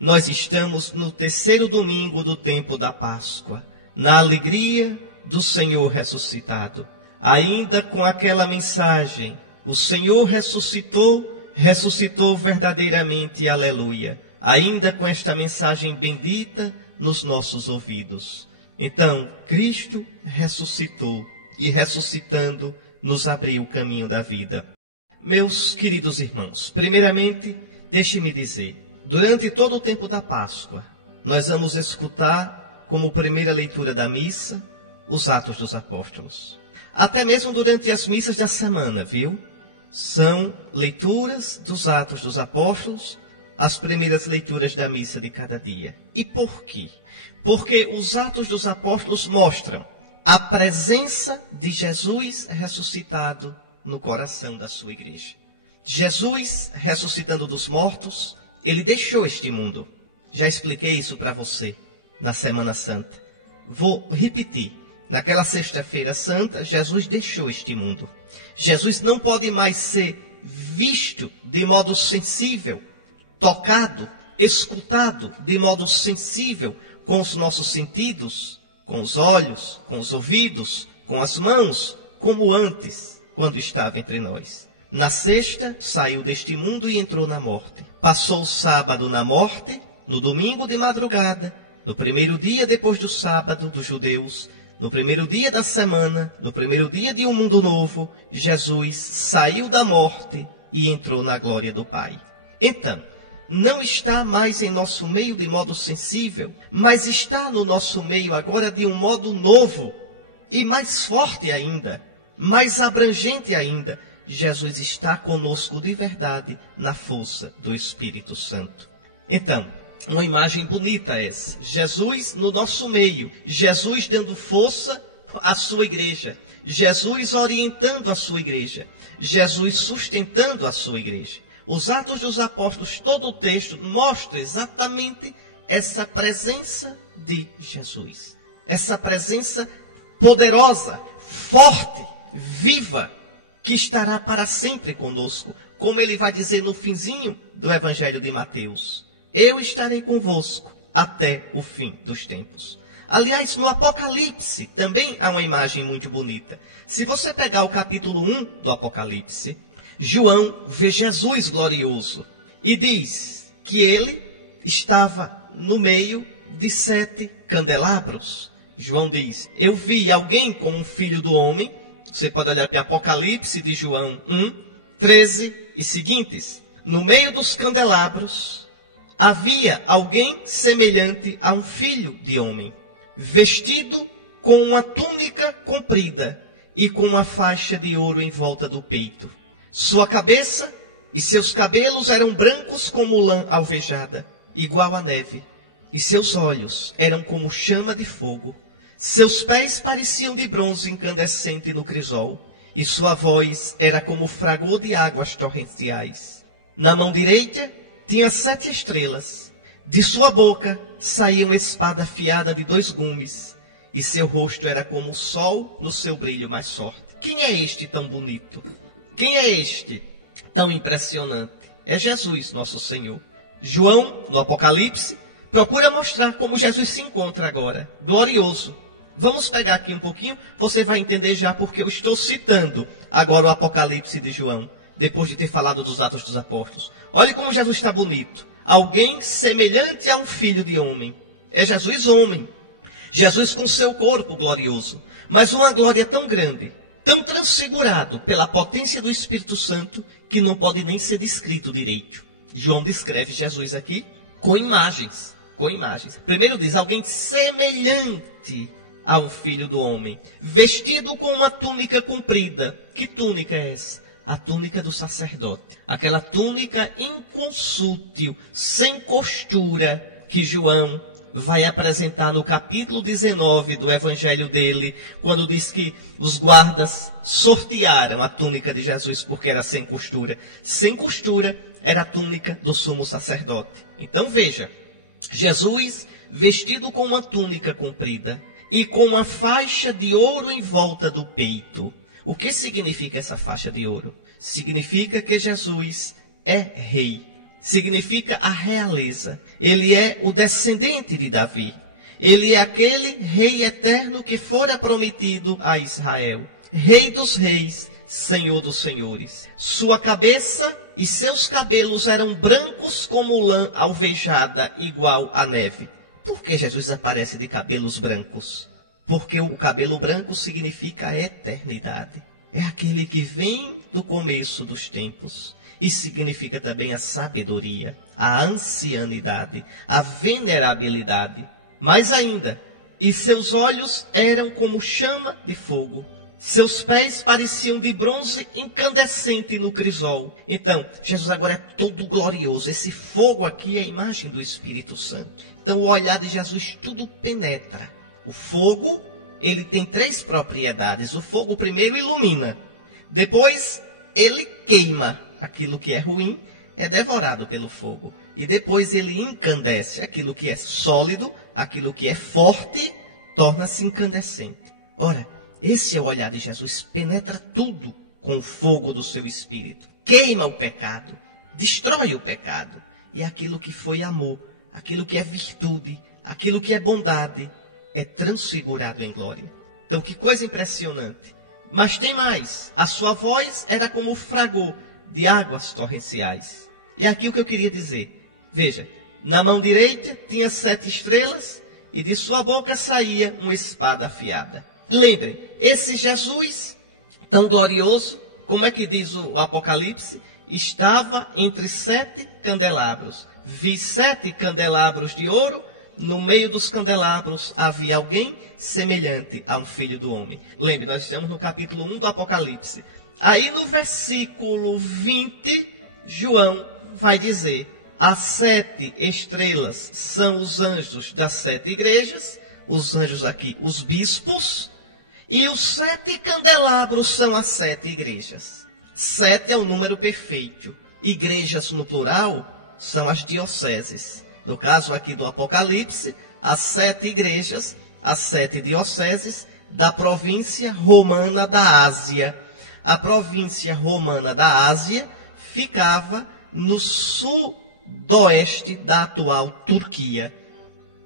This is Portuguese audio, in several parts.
Nós estamos no terceiro domingo do tempo da Páscoa, na alegria do Senhor ressuscitado. Ainda com aquela mensagem, o Senhor ressuscitou, ressuscitou verdadeiramente, aleluia. Ainda com esta mensagem bendita nos nossos ouvidos. Então, Cristo ressuscitou e ressuscitando nos abriu o caminho da vida. Meus queridos irmãos, primeiramente, deixe-me dizer, durante todo o tempo da Páscoa, nós vamos escutar como primeira leitura da missa os Atos dos Apóstolos. Até mesmo durante as missas da semana, viu? São leituras dos Atos dos Apóstolos, as primeiras leituras da missa de cada dia. E por quê? Porque os Atos dos Apóstolos mostram a presença de Jesus ressuscitado no coração da sua igreja. Jesus ressuscitando dos mortos, ele deixou este mundo. Já expliquei isso para você na Semana Santa. Vou repetir. Naquela sexta-feira santa, Jesus deixou este mundo. Jesus não pode mais ser visto de modo sensível, tocado, escutado de modo sensível com os nossos sentidos, com os olhos, com os ouvidos, com as mãos, como antes, quando estava entre nós. Na sexta, saiu deste mundo e entrou na morte. Passou o sábado na morte, no domingo de madrugada, no primeiro dia depois do sábado dos judeus, no primeiro dia da semana, no primeiro dia de um mundo novo, Jesus saiu da morte e entrou na glória do Pai. Então, não está mais em nosso meio de modo sensível, mas está no nosso meio agora de um modo novo e mais forte ainda, mais abrangente ainda. Jesus está conosco de verdade na força do Espírito Santo. Então, uma imagem bonita essa. Jesus no nosso meio, Jesus dando força à sua igreja, Jesus orientando a sua igreja, Jesus sustentando a sua igreja. Os Atos dos Apóstolos, todo o texto mostra exatamente essa presença de Jesus. Essa presença poderosa, forte, viva, que estará para sempre conosco. Como ele vai dizer no finzinho do Evangelho de Mateus. Eu estarei convosco até o fim dos tempos. Aliás, no Apocalipse também há uma imagem muito bonita. Se você pegar o capítulo 1 do Apocalipse, João vê Jesus glorioso e diz que ele estava no meio de 7 candelabros. João diz, eu vi alguém como um filho do homem. Você pode olhar para Apocalipse de João 1, 13 e seguintes. No meio dos candelabros havia alguém semelhante a um filho de homem, vestido com uma túnica comprida e com uma faixa de ouro em volta do peito. Sua cabeça e seus cabelos eram brancos como lã alvejada, igual à neve, e seus olhos eram como chama de fogo. Seus pés pareciam de bronze incandescente no crisol, e sua voz era como fragor de águas torrenciais. Na mão direita tinha 7 estrelas. De sua boca saía uma espada afiada de 2 gumes, e seu rosto era como o sol no seu brilho mais forte. Quem é este tão bonito? Quem é este tão impressionante? É Jesus, nosso Senhor. João, no Apocalipse, procura mostrar como Jesus se encontra agora, glorioso. Vamos pegar aqui um pouquinho, você vai entender já porque eu estou citando agora o Apocalipse de João, depois de ter falado dos Atos dos Apóstolos. Olhe como Jesus está bonito. Alguém semelhante a um filho de homem. É Jesus homem. Jesus com seu corpo glorioso. Mas uma glória tão grande, tão transfigurado pela potência do Espírito Santo, que não pode nem ser descrito direito. João descreve Jesus aqui com imagens. Com imagens. Primeiro diz, alguém semelhante a um filho do homem, vestido com uma túnica comprida. Que túnica é essa? A túnica do sacerdote. Aquela túnica inconsútil, sem costura, que João vai apresentar no capítulo 19 do Evangelho dele, quando diz que os guardas sortearam a túnica de Jesus porque era sem costura. Sem costura era a túnica do sumo sacerdote. Então veja, Jesus vestido com uma túnica comprida e com uma faixa de ouro em volta do peito. O que significa essa faixa de ouro? Significa que Jesus é rei. significa a realeza. Ele é o descendente de Davi. Ele é aquele rei eterno que fora prometido a Israel. Rei dos reis, Senhor dos senhores. Sua cabeça e seus cabelos eram brancos como lã alvejada, igual à neve. Por que Jesus aparece de cabelos brancos? Porque o cabelo branco significa a eternidade. É aquele que vem do começo dos tempos. E significa também a sabedoria, a ancianidade, a venerabilidade. Mais ainda, e seus olhos eram como chama de fogo. Seus pés pareciam de bronze incandescente no crisol. Então, Jesus agora é todo glorioso. Esse fogo aqui é a imagem do Espírito Santo. Então, o olhar de Jesus tudo penetra. O fogo, ele tem 3 propriedades. O fogo primeiro ilumina. Depois, ele queima. Aquilo que é ruim é devorado pelo fogo. E depois ele incandesce. Aquilo que é sólido, aquilo que é forte, torna-se incandescente. Ora, esse é o olhar de Jesus. Penetra tudo com o fogo do seu Espírito. Queima o pecado. Destrói o pecado. E aquilo que foi amor, aquilo que é virtude, aquilo que é bondade, é transfigurado em glória. Então, que coisa impressionante. Mas tem mais. A sua voz era como o fragor de águas torrenciais. E aqui o que eu queria dizer. Veja, na mão direita tinha 7 estrelas e de sua boca saía uma espada afiada. Lembrem, esse Jesus tão glorioso, como é que diz o Apocalipse? Estava entre 7 candelabros. Vi 7 candelabros de ouro. No meio dos candelabros havia alguém semelhante a um filho do homem. Lembre, nós estamos no capítulo 1 do Apocalipse. Aí no versículo 20, João vai dizer: as 7 estrelas são os anjos das 7 igrejas, os anjos aqui, os bispos, e os 7 candelabros são as 7 igrejas. 7 é o número perfeito. Igrejas no plural são as dioceses. No caso aqui do Apocalipse, as 7 igrejas, as 7 dioceses da província romana da Ásia. A província romana da Ásia ficava no sudoeste da atual Turquia.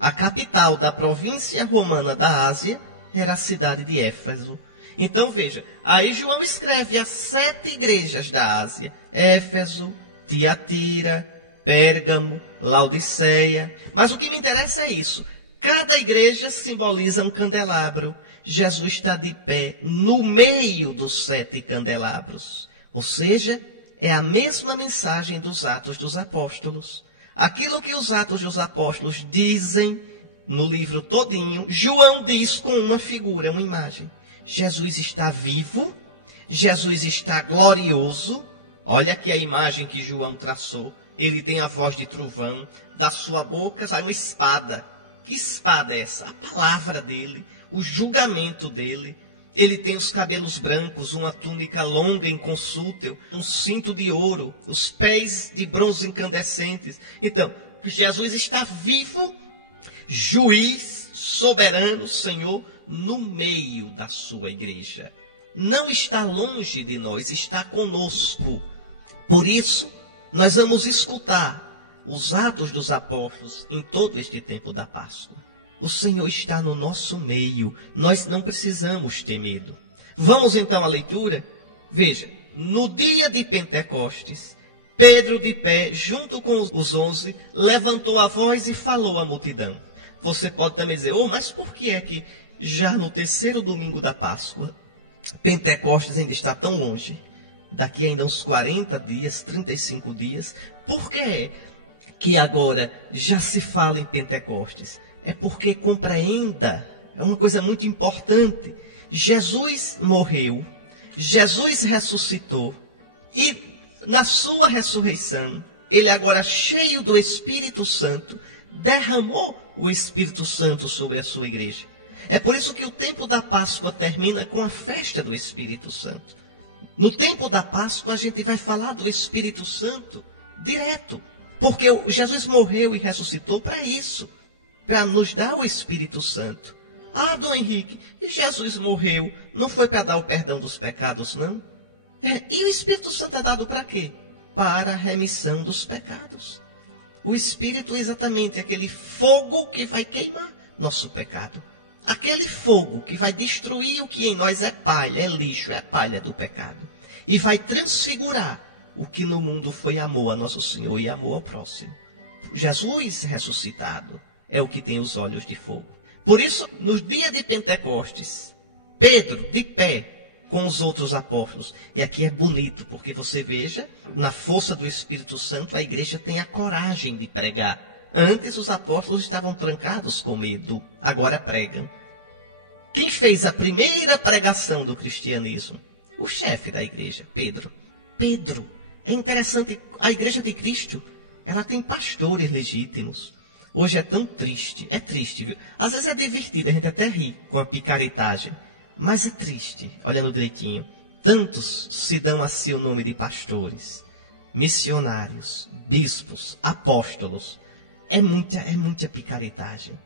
A capital da província romana da Ásia era a cidade de Éfeso. Então veja, aí João escreve as 7 igrejas da Ásia: Éfeso, Tiatira, Pérgamo, Laodiceia. Mas o que me interessa é isso. Cada igreja simboliza um candelabro. Jesus está de pé no meio dos 7 candelabros. Ou seja, é a mesma mensagem dos Atos dos Apóstolos. Aquilo que os Atos dos Apóstolos dizem no livro todinho, João diz com uma figura, uma imagem. Jesus está vivo, Jesus está glorioso. Olha aqui a imagem que João traçou. Ele tem a voz de trovão, da sua boca sai uma espada. Que espada é essa? A palavra dele, o julgamento dele. Ele tem os cabelos brancos, uma túnica longa inconsútil, um cinto de ouro, os pés de bronze incandescentes. Então, Jesus está vivo, juiz, soberano, Senhor, no meio da sua igreja. Não está longe de nós, está conosco. Por isso, nós vamos escutar os Atos dos Apóstolos em todo este tempo da Páscoa. O Senhor está no nosso meio. Nós não precisamos ter medo. Vamos então à leitura? Veja, no dia de Pentecostes, Pedro de pé, junto com os 11, levantou a voz e falou à multidão. Você pode também dizer, mas por que é que já no 3º domingo da Páscoa, Pentecostes ainda está tão longe? Daqui ainda uns 40 dias, 35 dias. Por que é que agora já se fala em Pentecostes? É porque compreenda, é uma coisa muito importante. Jesus morreu, Jesus ressuscitou e na sua ressurreição, ele agora cheio do Espírito Santo, derramou o Espírito Santo sobre a sua igreja. É por isso que o tempo da Páscoa termina com a festa do Espírito Santo. No tempo da Páscoa a gente vai falar do Espírito Santo direto, porque Jesus morreu e ressuscitou para isso. Para nos dar o Espírito Santo. Dom Henrique, Jesus morreu, não foi para dar o perdão dos pecados, não? E o Espírito Santo é dado para quê? para a remissão dos pecados. O Espírito é exatamente aquele fogo que vai queimar nosso pecado. Aquele fogo que vai destruir o que em nós é palha, é lixo, é palha do pecado. E vai transfigurar o que no mundo foi amor a nosso Senhor e amor ao próximo. Jesus ressuscitado é o que tem os olhos de fogo. Por isso, no dia de Pentecostes, Pedro, de pé, com os outros apóstolos. E aqui é bonito, porque você veja, na força do Espírito Santo, a igreja tem a coragem de pregar. Antes os apóstolos estavam trancados com medo, agora pregam. Quem fez a primeira pregação do cristianismo? O chefe da igreja, Pedro. Pedro. É interessante, a igreja de Cristo, ela tem pastores legítimos. Hoje é tão triste, viu? Às vezes é divertido, a gente até ri com a picaretagem. Mas é triste, olhando direitinho. Tantos se dão a si o nome de pastores, missionários, bispos, apóstolos. É muita picaretagem.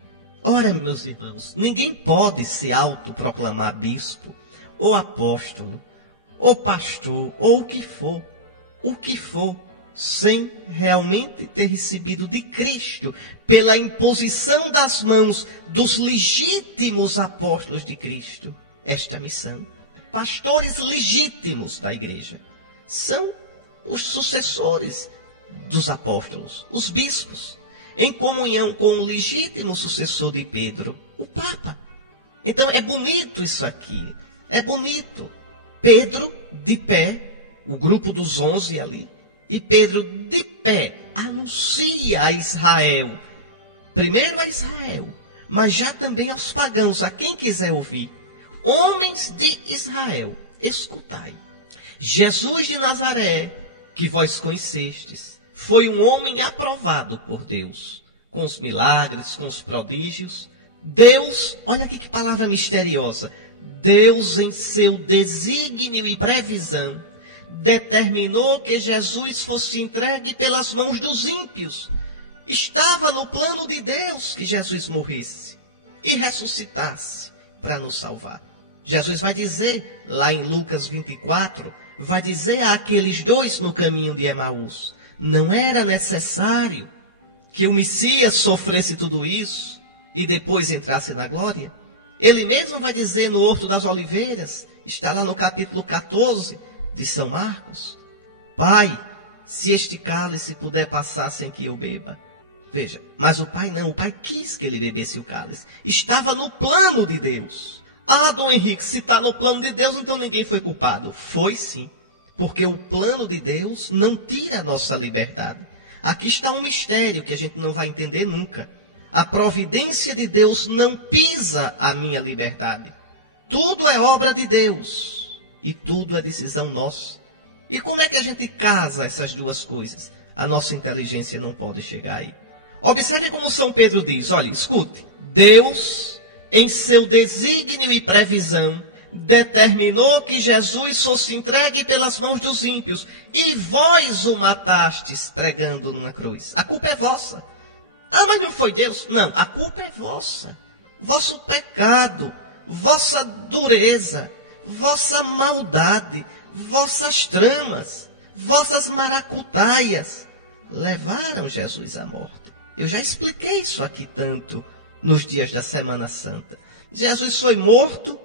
Ora, meus irmãos, ninguém pode se autoproclamar bispo, ou apóstolo, ou pastor, ou o que for, sem realmente ter recebido de Cristo, pela imposição das mãos dos legítimos apóstolos de Cristo, esta missão. Pastores legítimos da igreja são os sucessores dos apóstolos, os bispos, em comunhão com o legítimo sucessor de Pedro, o Papa. Então é bonito isso aqui, é bonito. Pedro de pé, o grupo dos 11 ali, e Pedro de pé anuncia a Israel, primeiro a Israel, mas já também aos pagãos, a quem quiser ouvir. Homens de Israel, escutai. Jesus de Nazaré, que vós conhecestes, foi um homem aprovado por Deus, com os milagres, com os prodígios. Deus, olha aqui que palavra misteriosa, Deus em seu desígnio e previsão, determinou que Jesus fosse entregue pelas mãos dos ímpios. Estava no plano de Deus que Jesus morresse e ressuscitasse para nos salvar. Jesus vai dizer, lá em Lucas 24, vai dizer àqueles dois no caminho de Emaús, não era necessário que o Messias sofresse tudo isso e depois entrasse na glória? Ele mesmo vai dizer no Horto das Oliveiras, está lá no capítulo 14 de São Marcos, Pai, se este cálice puder passar sem que eu beba. Veja, mas o Pai não, o Pai quis que ele bebesse o cálice. Estava no plano de Deus. Ah, Dom Henrique, se está no plano de Deus, então ninguém foi culpado. Foi sim, porque o plano de Deus não tira a nossa liberdade. Aqui está um mistério que a gente não vai entender nunca. A providência de Deus não pisa a minha liberdade. Tudo é obra de Deus e tudo é decisão nossa. E como é que a gente casa essas duas coisas? A nossa inteligência não pode chegar aí. Observe como São Pedro diz, olha, escute. Deus, em seu desígnio e previsão, determinou que Jesus fosse entregue pelas mãos dos ímpios, e vós o matastes pregando numa cruz. A culpa é vossa. Ah, mas não foi Deus? Não, a culpa é vossa. Vosso pecado, vossa dureza, vossa maldade, vossas tramas, vossas maracutaias levaram Jesus à morte. Eu já expliquei isso aqui tanto nos dias da Semana Santa. Jesus foi morto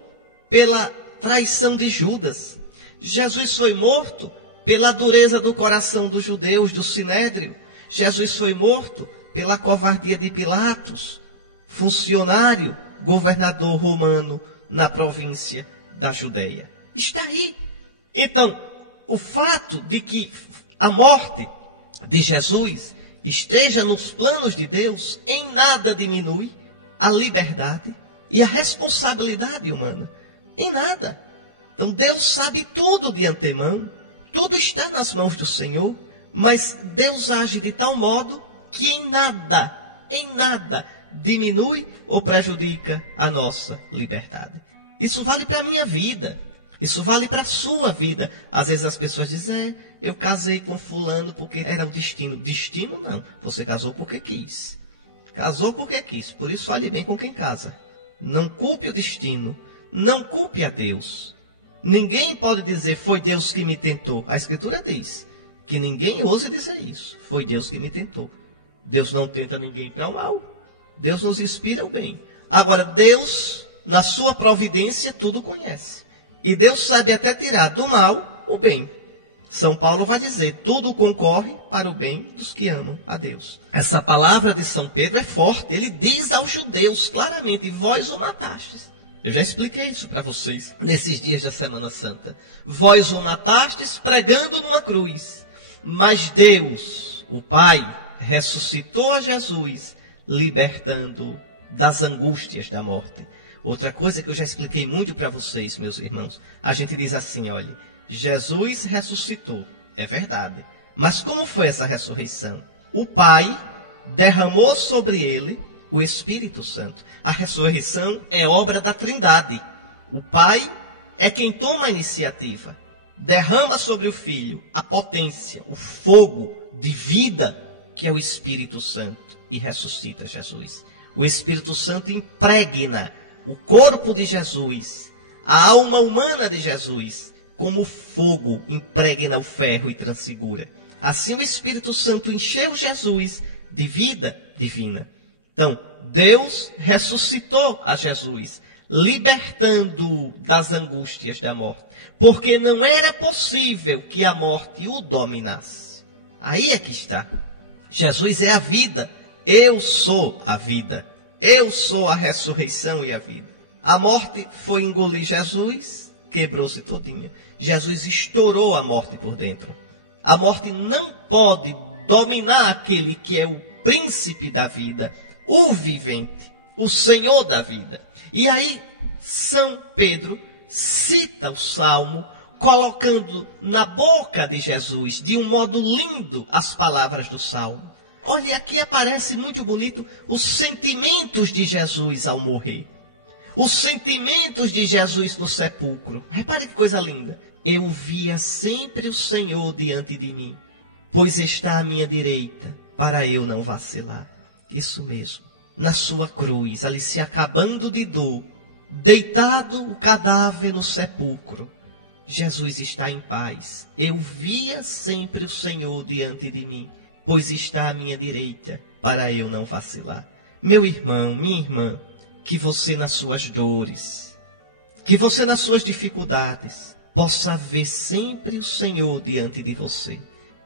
pela traição de Judas. Jesus foi morto pela dureza do coração dos judeus, do Sinédrio. Jesus foi morto pela covardia de Pilatos, funcionário, governador romano na província da Judeia. Está aí. Então, o fato de que a morte de Jesus esteja nos planos de Deus, em nada diminui a liberdade e a responsabilidade humana. Em nada. Então Deus sabe tudo de antemão, tudo está nas mãos do Senhor, mas Deus age de tal modo que em nada diminui ou prejudica a nossa liberdade. Isso vale para a minha vida, isso vale para a sua vida. Às vezes as pessoas dizem, eu casei com fulano porque era o destino. Destino não, você casou porque quis. Casou porque quis, por isso fale bem com quem casa. Não culpe o destino, não culpe a Deus. Ninguém pode dizer, foi Deus que me tentou. A Escritura diz, Que ninguém ouse dizer isso. Foi Deus que me tentou. Deus não tenta ninguém para o mal. Deus nos inspira o bem. Agora, Deus, na sua providência, tudo conhece. E Deus sabe até tirar do mal o bem. São Paulo vai dizer, tudo concorre para o bem dos que amam a Deus. Essa palavra de São Pedro é forte. Ele diz aos judeus claramente, vós o matastes. Eu já expliquei isso para vocês nesses dias da Semana Santa. Vós o matastes pregando numa cruz. Mas Deus, o Pai, ressuscitou a Jesus, libertando das angústias da morte. Outra coisa que eu já expliquei muito para vocês, meus irmãos. A gente diz assim, olha, Jesus ressuscitou, é verdade. Mas como foi essa ressurreição? O Pai derramou sobre ele o Espírito Santo. A ressurreição é obra da Trindade. O Pai é quem toma a iniciativa. Derrama sobre o Filho a potência, o fogo de vida, que é o Espírito Santo, e ressuscita Jesus. O Espírito Santo impregna o corpo de Jesus, a alma humana de Jesus, como fogo impregna o ferro e transfigura. Assim o Espírito Santo encheu Jesus de vida divina. Então, Deus ressuscitou a Jesus, libertando-o das angústias da morte, porque não era possível que a morte o dominasse. Aí é que está. Jesus é a vida. Eu sou a vida. Eu sou a ressurreição e a vida. A morte foi engolir Jesus, quebrou-se todinha. Jesus estourou a morte por dentro. A morte não pode dominar aquele que é o príncipe da vida, o vivente, o Senhor da vida. E aí, São Pedro cita o Salmo, colocando na boca de Jesus, de um modo lindo, as palavras do Salmo. Olha, aqui aparece muito bonito os sentimentos de Jesus ao morrer. Os sentimentos de Jesus no sepulcro. Repare que coisa linda. Eu via sempre o Senhor diante de mim, pois está à minha direita, para eu não vacilar. Isso mesmo. Na sua cruz, ali se acabando de dor, deitado o cadáver no sepulcro, Jesus está em paz. Eu via sempre o Senhor diante de mim, pois está à minha direita, para eu não vacilar. Meu irmão, minha irmã, que você nas suas dores, que você nas suas dificuldades, possa ver sempre o Senhor diante de você,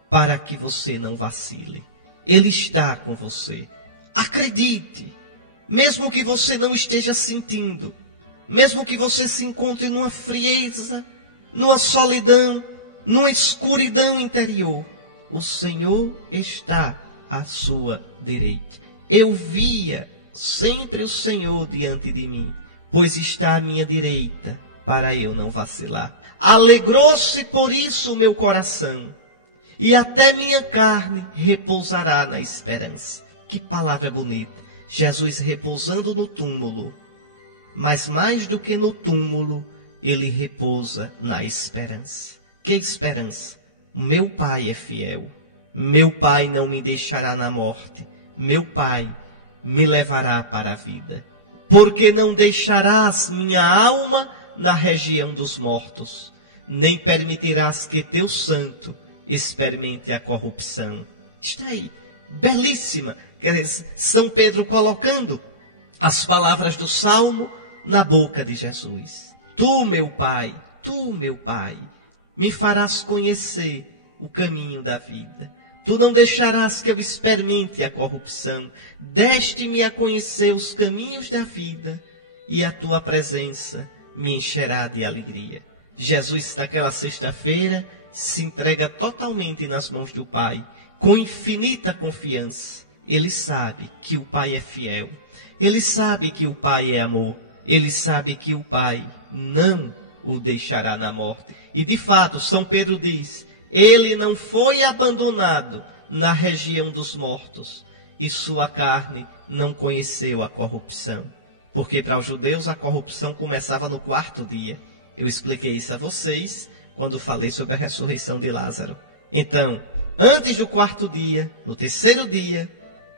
para que você não vacile. Ele está com você. Acredite, mesmo que você não esteja sentindo, mesmo que você se encontre numa frieza, numa solidão, numa escuridão interior, o Senhor está à sua direita. Eu via sempre o Senhor diante de mim, pois está à minha direita, para eu não vacilar. Alegrou-se por isso o meu coração, e até minha carne repousará na esperança. Que palavra bonita. Jesus repousando no túmulo, mas mais do que no túmulo, ele repousa na esperança. Que esperança? Meu Pai é fiel. Meu Pai não me deixará na morte. Meu Pai me levará para a vida. Porque não deixarás minha alma na região dos mortos, nem permitirás que teu santo experimente a corrupção. Está aí, belíssima. São Pedro colocando as palavras do Salmo na boca de Jesus. Tu, meu Pai, me farás conhecer o caminho da vida. Tu não deixarás que eu experimente a corrupção. Deste-me a conhecer os caminhos da vida, e a tua presença me encherá de alegria. Jesus, naquela sexta-feira, se entrega totalmente nas mãos do Pai, com infinita confiança. Ele sabe que o Pai é fiel. Ele sabe que o Pai é amor. Ele sabe que o Pai não o deixará na morte. E de fato, São Pedro diz, ele não foi abandonado na região dos mortos, e sua carne não conheceu a corrupção. Porque para os judeus a corrupção começava no 4º dia. Eu expliquei isso a vocês quando falei sobre a ressurreição de Lázaro. Então, antes do 4º dia, no 3º dia,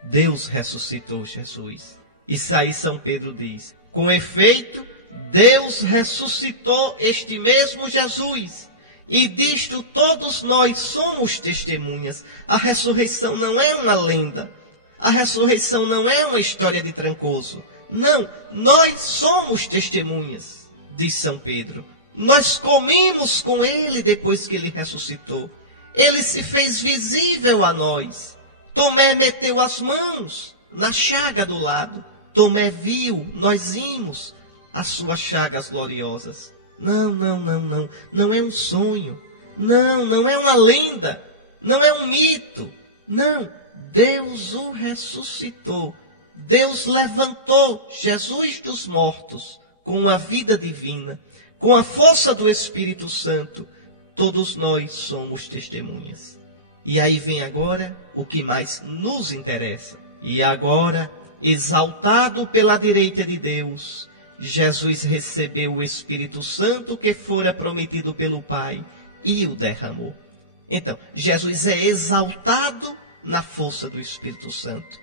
Deus ressuscitou Jesus. Isso aí São Pedro diz, com efeito, Deus ressuscitou este mesmo Jesus, E disto todos nós somos testemunhas. A ressurreição não é uma lenda. A ressurreição não é uma história de Trancoso. Não, nós somos testemunhas, diz São Pedro. Nós comemos com ele depois que ele ressuscitou. Ele se fez visível a nós. Tomé meteu as mãos na chaga do lado. Tomé viu, nós vimos as suas chagas gloriosas. Não, não, não, não. Não é um sonho. Não, não é uma lenda. Não é um mito. Não, Deus o ressuscitou. Deus levantou Jesus dos mortos com a vida divina, com a força do Espírito Santo. Todos nós somos testemunhas. E aí vem agora o que mais nos interessa. E agora, exaltado pela direita de Deus, Jesus recebeu o Espírito Santo que fora prometido pelo Pai e o derramou. Então, Jesus é exaltado na força do Espírito Santo.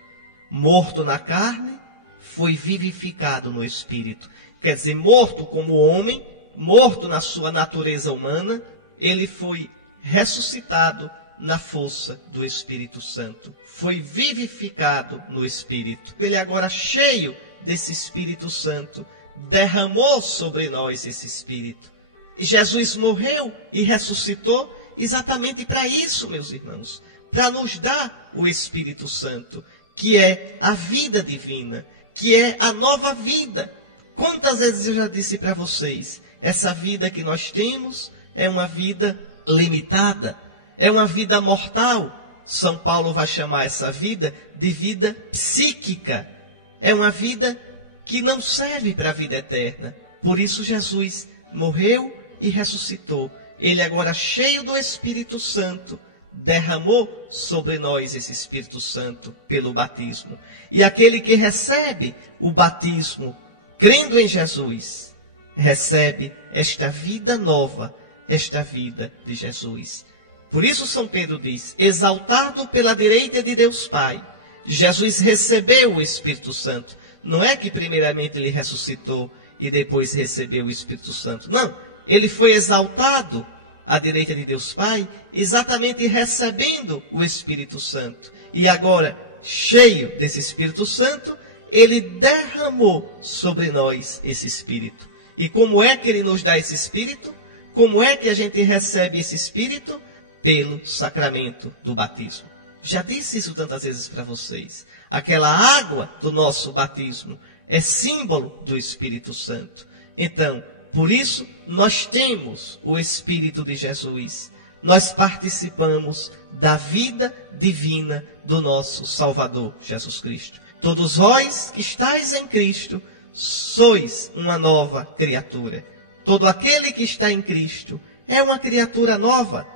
Morto na carne, foi vivificado no Espírito. Quer dizer, morto como homem, morto na sua natureza humana, ele foi ressuscitado na força do Espírito Santo. Foi vivificado no Espírito. Ele agora, cheio desse Espírito Santo, derramou sobre nós esse Espírito. E Jesus morreu e ressuscitou exatamente para isso, meus irmãos. Para nos dar o Espírito Santo, que é a vida divina, que é a nova vida. Quantas vezes eu já disse para vocês, essa vida que nós temos é uma vida limitada, é uma vida mortal. São Paulo vai chamar essa vida de vida psíquica. É uma vida que não serve para a vida eterna. Por isso Jesus morreu e ressuscitou. Ele agora, cheio do Espírito Santo, derramou sobre nós esse Espírito Santo pelo batismo. E aquele que recebe o batismo, crendo em Jesus, recebe esta vida nova, esta vida de Jesus. Por isso São Pedro diz, exaltado pela direita de Deus Pai, Jesus recebeu o Espírito Santo. Não é que primeiramente ele ressuscitou e depois recebeu o Espírito Santo. Não, ele foi exaltado à direita de Deus Pai, exatamente recebendo o Espírito Santo. E agora, cheio desse Espírito Santo, ele derramou sobre nós esse Espírito. E como é que ele nos dá esse Espírito? Como é que a gente recebe esse Espírito? Pelo sacramento do batismo. Já disse isso tantas vezes para vocês. Aquela água do nosso batismo é símbolo do Espírito Santo. Então, por isso, nós temos o Espírito de Jesus. Nós participamos da vida divina do nosso Salvador, Jesus Cristo. Todos vós que estáis em Cristo, sois uma nova criatura. Todo aquele que está em Cristo é uma criatura nova.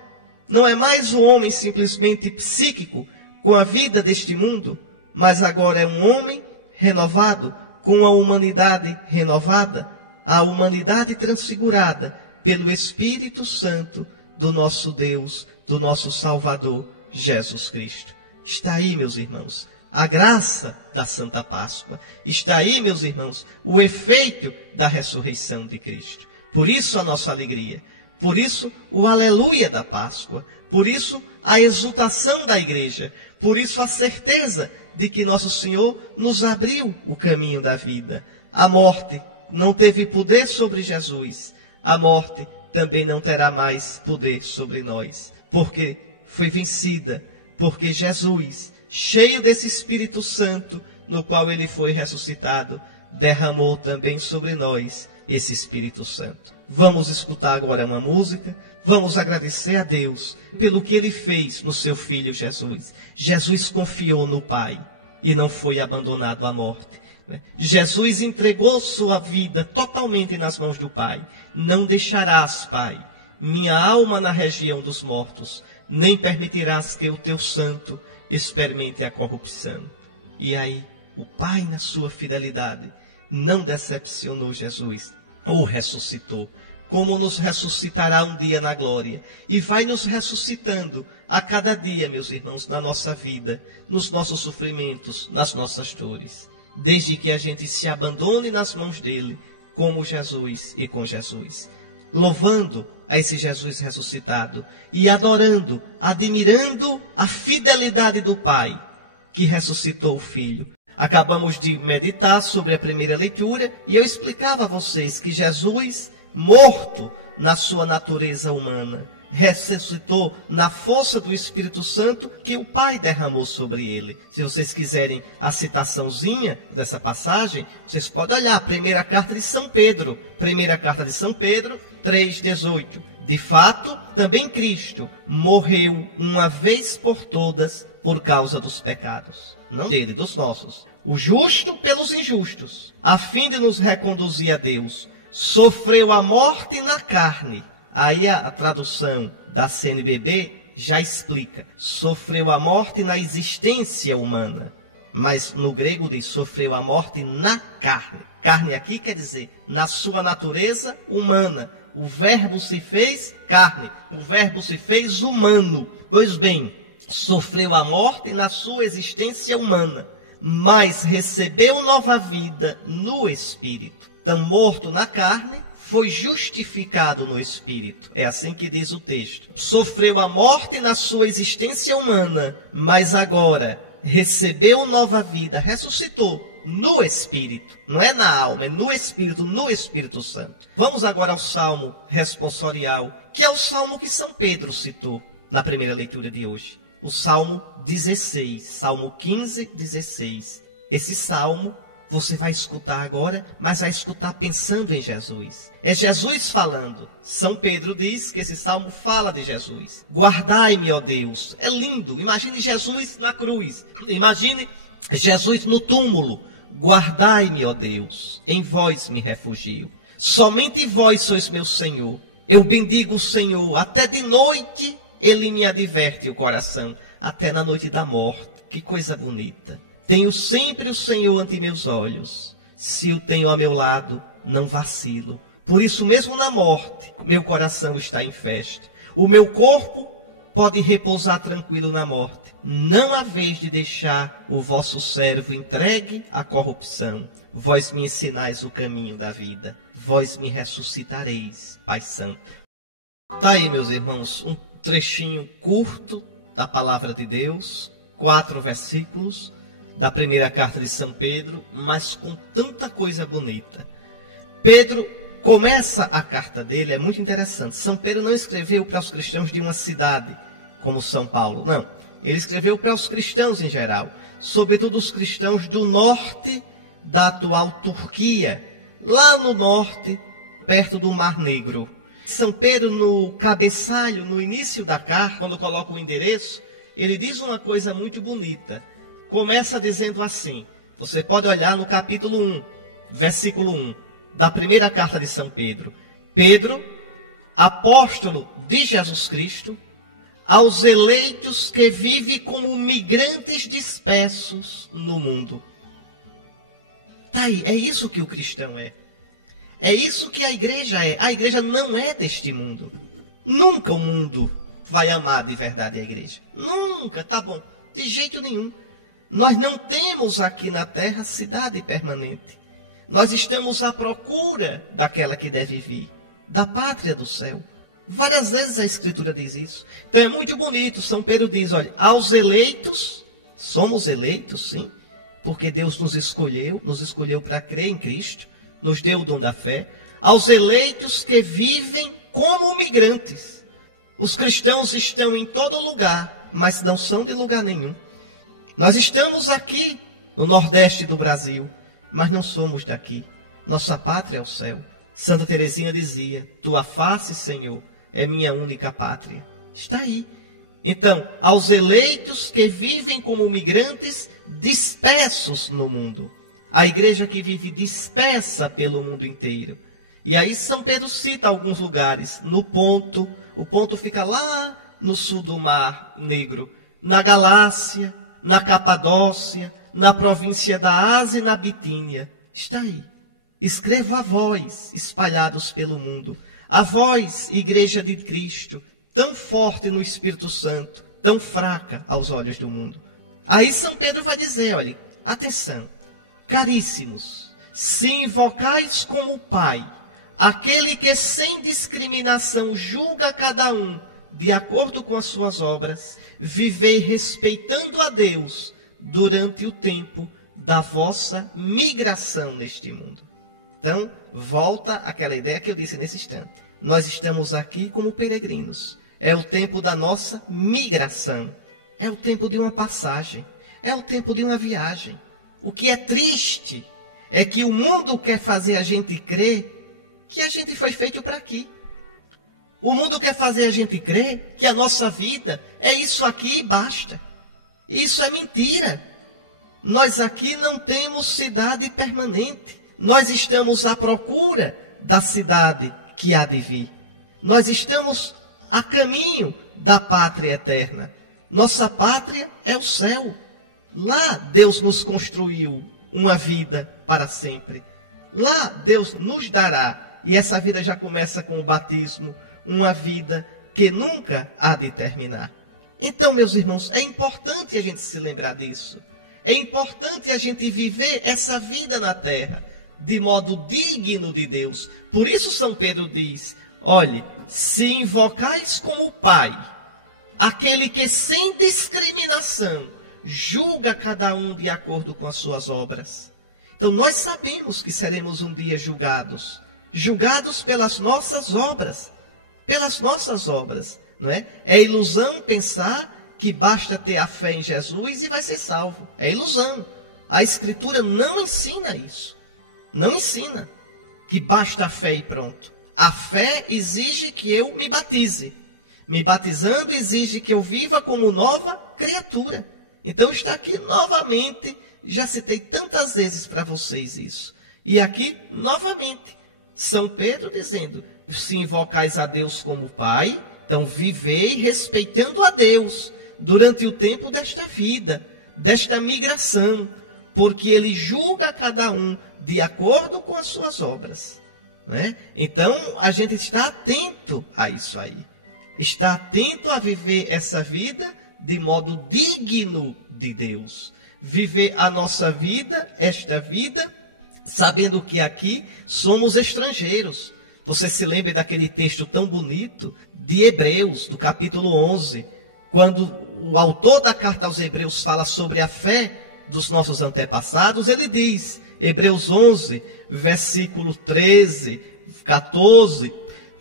Não é mais um homem simplesmente psíquico, com a vida deste mundo, mas agora é um homem renovado, com a humanidade renovada, a humanidade transfigurada pelo Espírito Santo do nosso Deus, do nosso Salvador, Jesus Cristo. Está aí, meus irmãos, a graça da Santa Páscoa. Está aí, meus irmãos, o efeito da ressurreição de Cristo. Por isso a nossa alegria. Por isso o aleluia da Páscoa. Por isso a exultação da igreja. Por isso a certeza de que nosso Senhor nos abriu o caminho da vida. A morte não teve poder sobre Jesus. A morte também não terá mais poder sobre nós. Porque foi vencida. Porque Jesus, cheio desse Espírito Santo, no qual ele foi ressuscitado, derramou também sobre nós esse Espírito Santo. Vamos escutar agora uma música. Vamos agradecer a Deus pelo que ele fez no seu Filho Jesus. Jesus confiou no Pai e não foi abandonado à morte. Jesus entregou sua vida totalmente nas mãos do Pai. Não deixarás, Pai, minha alma na região dos mortos, nem permitirás que o teu santo experimente a corrupção. E aí, o Pai, na sua fidelidade, não decepcionou Jesus, o ressuscitou, como nos ressuscitará um dia na glória. E vai nos ressuscitando a cada dia, meus irmãos, na nossa vida, nos nossos sofrimentos, nas nossas dores. Desde que a gente se abandone nas mãos dele, como Jesus e com Jesus. Louvando a esse Jesus ressuscitado e adorando, admirando a fidelidade do Pai que ressuscitou o Filho. Acabamos de meditar sobre a primeira leitura e eu explicava a vocês que Jesus, morto na sua natureza humana, ressuscitou na força do Espírito Santo que o Pai derramou sobre ele. Se vocês quiserem a citaçãozinha dessa passagem, vocês podem olhar a primeira carta de São Pedro. Primeira carta de São Pedro, 3,18. De fato, também Cristo morreu uma vez por todas por causa dos pecados. Não dele, dos nossos. O justo pelos injustos, a fim de nos reconduzir a Deus. Sofreu a morte na carne. Aí a tradução da CNBB já explica. Sofreu a morte na existência humana. Mas no grego diz, sofreu a morte na carne. Carne aqui quer dizer, na sua natureza humana. O verbo se fez carne. O verbo se fez humano. Pois bem, sofreu a morte na sua existência humana. Mas recebeu nova vida no Espírito. Então, morto na carne, foi justificado no Espírito. É assim que diz o texto. Sofreu a morte na sua existência humana, mas agora recebeu nova vida, ressuscitou no Espírito. Não é na alma, é no Espírito Santo. Vamos agora ao Salmo responsorial, que é o Salmo que São Pedro citou na primeira leitura de hoje. O Salmo 16, Salmo 15, 16. Esse Salmo você vai escutar agora, mas vai escutar pensando em Jesus. É Jesus falando. São Pedro diz que esse salmo fala de Jesus. Guardai-me, ó Deus. É lindo. Imagine Jesus na cruz. Imagine Jesus no túmulo. Guardai-me, ó Deus. Em vós me refugio. Somente vós sois meu Senhor. Eu bendigo o Senhor. Até de noite ele me adverte o coração. Até na noite da morte. Que coisa bonita. Tenho sempre o Senhor ante meus olhos. Se o tenho a meu lado, não vacilo. Por isso mesmo na morte, meu coração está em festa. O meu corpo pode repousar tranquilo na morte. Não há vez de deixar o vosso servo entregue à corrupção. Vós me ensinais o caminho da vida. Vós me ressuscitareis, Pai Santo. Tá aí, meus irmãos, um trechinho curto da palavra de Deus. 4 versículos. Da primeira carta de São Pedro, mas com tanta coisa bonita. Pedro começa a carta dele, é muito interessante. São Pedro não escreveu para os cristãos de uma cidade, como São Paulo, não. Ele escreveu para os cristãos em geral, sobretudo os cristãos do norte da atual Turquia, lá no norte, perto do Mar Negro. São Pedro, no cabeçalho, no início da carta, quando coloca o endereço, ele diz uma coisa muito bonita. Começa dizendo assim, você pode olhar no capítulo 1, versículo 1, da primeira carta de São Pedro. Pedro, apóstolo de Jesus Cristo, aos eleitos que vivem como migrantes dispersos no mundo. Tá aí, é isso que o cristão é. É isso que a igreja é. A igreja não é deste mundo. Nunca o mundo vai amar de verdade a igreja. Nunca, tá bom, de jeito nenhum. Nós não temos aqui na terra cidade permanente. Nós estamos à procura daquela que deve vir, da pátria do céu. Várias vezes a Escritura diz isso. Então é muito bonito. São Pedro diz, olha, aos eleitos, somos eleitos, sim, porque Deus nos escolheu para crer em Cristo, nos deu o dom da fé. Aos eleitos que vivem como migrantes. Os cristãos estão em todo lugar, mas não são de lugar nenhum. Nós estamos aqui no Nordeste do Brasil, mas não somos daqui. Nossa pátria é o céu. Santa Teresinha dizia, tua face, Senhor, é minha única pátria. Está aí. Então, aos eleitos que vivem como migrantes dispersos no mundo. A igreja que vive dispersa pelo mundo inteiro. E aí São Pedro cita alguns lugares. No Ponto, o Ponto fica lá no sul do Mar Negro. Na Galácia, na Capadócia, na província da Ásia e na Bitínia. Está aí. Escrevo a vós, espalhados pelo mundo. A vós, Igreja de Cristo, tão forte no Espírito Santo, tão fraca aos olhos do mundo. Aí São Pedro vai dizer, olha, atenção, caríssimos, se invocais como Pai aquele que sem discriminação julga cada um de acordo com as suas obras, vivei respeitando a Deus durante o tempo da vossa migração neste mundo. Então, volta àquela ideia que eu disse nesse instante. Nós estamos aqui como peregrinos. É o tempo da nossa migração. É o tempo de uma passagem. É o tempo de uma viagem. O que é triste é que o mundo quer fazer a gente crer que a gente foi feito para aqui. O mundo quer fazer a gente crer que a nossa vida é isso aqui e basta. Isso é mentira. Nós aqui não temos cidade permanente. Nós estamos à procura da cidade que há de vir. Nós estamos a caminho da pátria eterna. Nossa pátria é o céu. Lá Deus nos construiu uma vida para sempre. Lá Deus nos dará, e essa vida já começa com o batismo, uma vida que nunca há de terminar. Então, meus irmãos, é importante a gente se lembrar disso. É importante a gente viver essa vida na terra de modo digno de Deus. Por isso São Pedro diz, olhe, se invocais como Pai, aquele que sem discriminação julga cada um de acordo com as suas obras. Então nós sabemos que seremos um dia julgados. Julgados pelas nossas obras. Pelas nossas obras, não é? É ilusão pensar que basta ter a fé em Jesus e vai ser salvo. É ilusão. A Escritura não ensina isso. Não ensina que basta a fé e pronto. A fé exige que eu me batize. Me batizando exige que eu viva como nova criatura. Então está aqui novamente, já citei tantas vezes para vocês isso. E aqui, novamente, São Pedro dizendo, se invocais a Deus como Pai, então vivei respeitando a Deus durante o tempo desta vida, desta migração, porque Ele julga cada um de acordo com as suas obras. Né? Então, a gente está atento a isso aí. Está atento a viver essa vida de modo digno de Deus. Viver a nossa vida, esta vida, sabendo que aqui somos estrangeiros. Você se lembra daquele texto tão bonito de Hebreus, do capítulo 11, quando o autor da carta aos Hebreus fala sobre a fé dos nossos antepassados, ele diz, Hebreus 11, versículo 13, 14,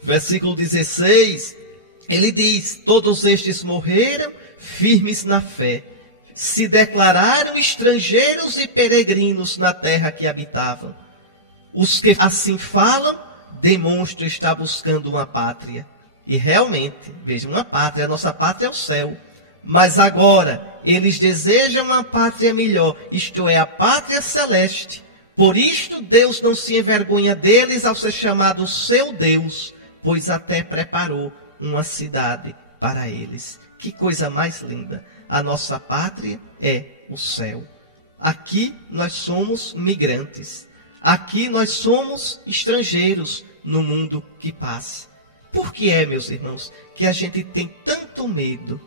versículo 16, ele diz, todos estes morreram firmes na fé, se declararam estrangeiros e peregrinos na terra que habitavam. Os que assim falam, demonstram estar buscando uma pátria. E realmente, vejam, uma pátria, a nossa pátria é o céu. Mas agora, eles desejam uma pátria melhor, isto é, a pátria celeste. Por isto, Deus não se envergonha deles ao ser chamado seu Deus, pois até preparou uma cidade para eles. Que coisa mais linda! A nossa pátria é o céu. Aqui nós somos migrantes. Aqui nós somos estrangeiros no mundo que passa. Por que é, meus irmãos, que a gente tem tanto medo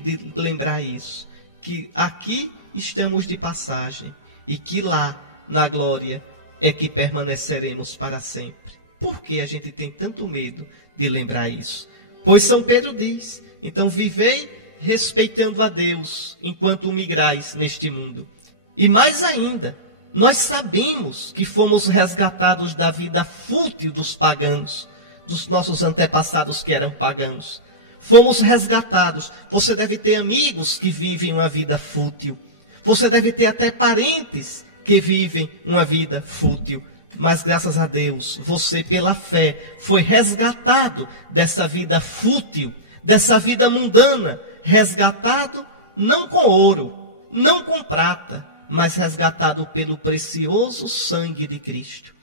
de lembrar isso? Que aqui estamos de passagem e que lá, na glória, é que permaneceremos para sempre. Por que a gente tem tanto medo de lembrar isso? Pois São Pedro diz, então vivei respeitando a Deus enquanto migrais neste mundo. E mais ainda, nós sabemos que fomos resgatados da vida fútil dos paganos, dos nossos antepassados que eram pagãos. Fomos resgatados. Você deve ter amigos que vivem uma vida fútil. Você deve ter até parentes que vivem uma vida fútil. Mas graças a Deus, você pela fé foi resgatado dessa vida fútil, dessa vida mundana, resgatado não com ouro, não com prata, mas resgatado pelo precioso sangue de Cristo.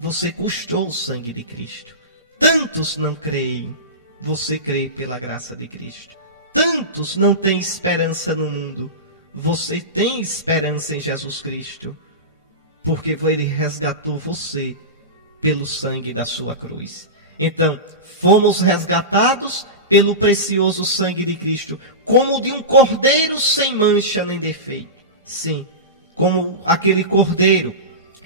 Você custou o sangue de Cristo. Tantos não creem, você crê pela graça de Cristo. Tantos não têm esperança no mundo, você tem esperança em Jesus Cristo, porque Ele resgatou você pelo sangue da sua cruz. Então, fomos resgatados pelo precioso sangue de Cristo, como de um cordeiro sem mancha nem defeito. Sim, como aquele cordeiro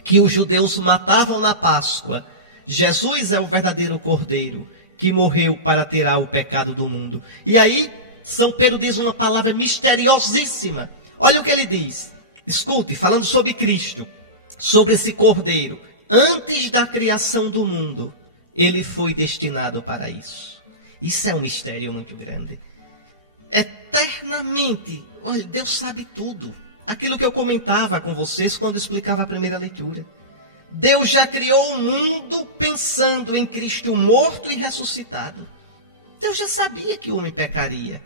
que os judeus matavam na Páscoa, Jesus é o verdadeiro Cordeiro que morreu para tirar o pecado do mundo. E aí, São Pedro diz uma palavra misteriosíssima. Olha o que ele diz. Escute, falando sobre Cristo, sobre esse Cordeiro. Antes da criação do mundo, ele foi destinado para isso. Isso é um mistério muito grande. Eternamente, olha, Deus sabe tudo. Aquilo que eu comentava com vocês quando explicava a primeira leitura. Deus já criou o mundo pensando em Cristo morto e ressuscitado. Deus já sabia que o homem pecaria.